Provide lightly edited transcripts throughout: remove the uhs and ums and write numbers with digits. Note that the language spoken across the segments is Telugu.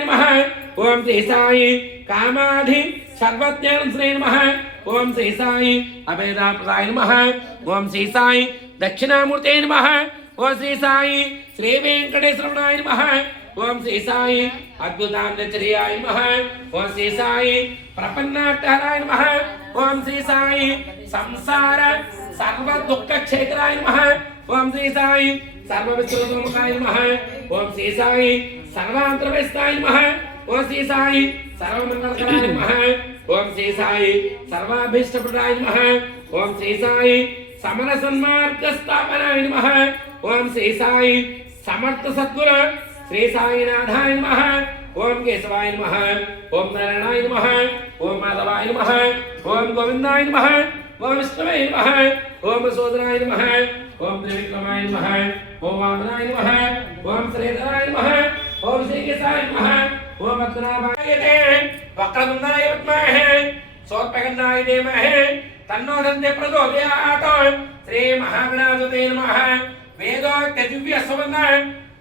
नमः ओम श्री साई कामाधि सर्वज्ञान श्री नमः ओम श्री साई अभेदाप्रदाय नमः ओम श्री साई दक्षिणामूर्ते नमः ओम श्री साई श्री वेंकटेश्वराय नमः ओम श्री साई अद्भुतान्नचर्याय नमः ओम श्री साई प्रपन्नार्थहराय नमः ओम श्री साई संसार सर्व दुःख क्षेत्राय नमः ओम श्री साई सर्वविश्वतोमुखाय नमः ओम श्री साई सर्वांतरवेस्ताय नमः ओम श्री साई सर्वमंगलकराय नमः ओम श्री साई सर्वाभीष्टप्रदाय नमः ओम श्री साई समर सन्मार्ग स्थापनाय नमः ओम श्री साई समर्थ सद्गुरु श्री साईनाथाय नमः ओम केशवाय नमः ओम नारायणाय नमः ओम माधवाय नमः ओम गोविंदाय नमः ओम विष्णवे नमः ओम सोदराय नमः ओम त्रिविक्रमाय नमः ओम वामनाय नमः ओम श्रीधराय नमः ओम श्रीकेशाय नमः ओम पद्मनाभाय वक्रतुंडाय विद्महे सोत्पगन्धाय धीमहि तन्नो दन्ते प्रचोदयात् श्री महागणाधिपते नमः वेदोक्त दिव्य सुवर्ण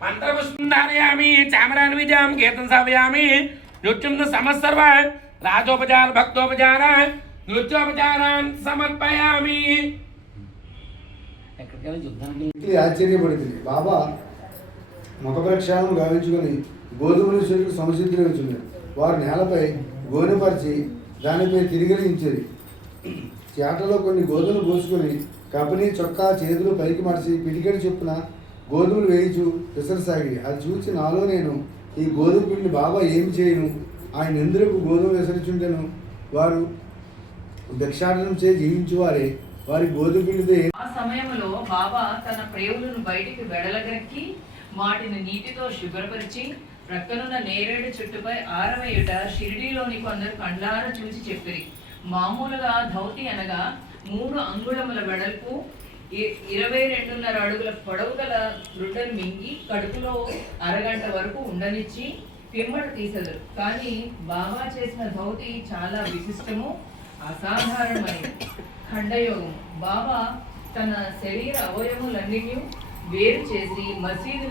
मंत्रपुष्पं धारयामि चामरान् विजां कीर्तनं सावयामि नृत्यं समस्सर्व राजोपचार भक्तोपचार नृत्योपचारान् समर्पयामि। ఆశ్చర్యపడుతుంది బాబా ముఖ ప్రక్షాళన గావించుకొని గోధుమల చెరుకు సమసిద్ధిలో వచ్చున్నారు. వారు నేలపై గోనెపరిచి దానిపై తిరిగలించేది. చేటలో కొన్ని గోధుమలు పోసుకొని కబని చొక్కా చేతులు పైకి మడిచి పిడికెడు చొప్పున గోధుమలు వేయించు విసరసాగి అది చూసి నాలో నేను ఈ గోధుమ పిండి బాబా ఏమి చేయను, ఆయన ఎందుకు గోధుమ విసరించుంటేను వారు భిక్షాటనం చే జీవించువారే వారి గోధుమ పిండితో. ఆ సమయంలో బాబా తన ప్రేవులను బయటికి వెడలగక్కి వాటిని నీటితో శుభ్రపరిచి ప్రక్కనున్న నేరేడు చుట్టుపై ఆరవేయుట షిరిడీలోని కొందరు కండ్లారా చూసి చెప్పిరి. మామూలుగా ధౌతి అనగా 3 అంగుళముల వెడల్పు 22.5 అడుగుల పొడవు గల రుడ్డను మింగి కడుపులో అరగంట వరకు ఉండనిచ్చి పిమ్మట తీసెదరు. కానీ బాబా చేసిన ధౌతి చాలా విశిష్టము, అసాధారణమైనది. ఖండయోగం బాబా తన శరీర అవయములన్నిటినీ వేరు చేసి మసీదు